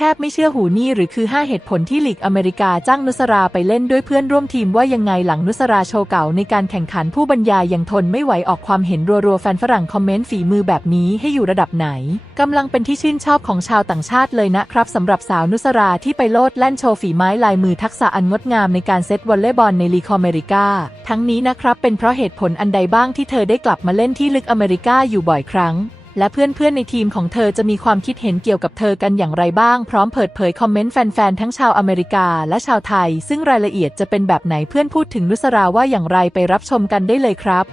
ทบไม่เชื่อหูนี่หรือคือ 5 เหตุผลที่ลีกอเมริกาจ้างนุสราไปเล่นด้วยเพื่อนร่วมทีมว่ายังไงหลังนุสราโชว์เก่าในการแข่งขันผู้บรรยายยังทนไม่ไหวออกความเห็นรัวๆแฟนฝรั่งคอมเมนต์ฝีมือแบบนี้ให้อยู่ระดับไหนกำลังเป็นที่ชื่นชอบของชาวต่างชาติเลยนะครับสำหรับสาวนุสราที่ไปโลดแล่นโชว์ฝีไม้ลายมือทักษะอันงดงามในการเซตวอลเลย์บอลในลีกอเมริกาทั้งนี้นะครับเป็นเพราะเหตุผลอันใดบ้างที่เธอได้กลับมาเล่นที่ลึกอเมริกาอยู่บ่อยครั้ง และเพื่อนๆในทีมของเธอจะมีความคิดเห็นเกี่ยวกับเธอกันอย่างไรบ้าง พร้อมเปิดเผยคอมเมนต์แฟนๆ ทั้งชาวอเมริกาและชาวไทย ซึ่งรายละเอียดจะเป็นแบบไหนเพื่อนพูดถึงนุสราว่าอย่างไรไปรับชมกันได้เลยครับ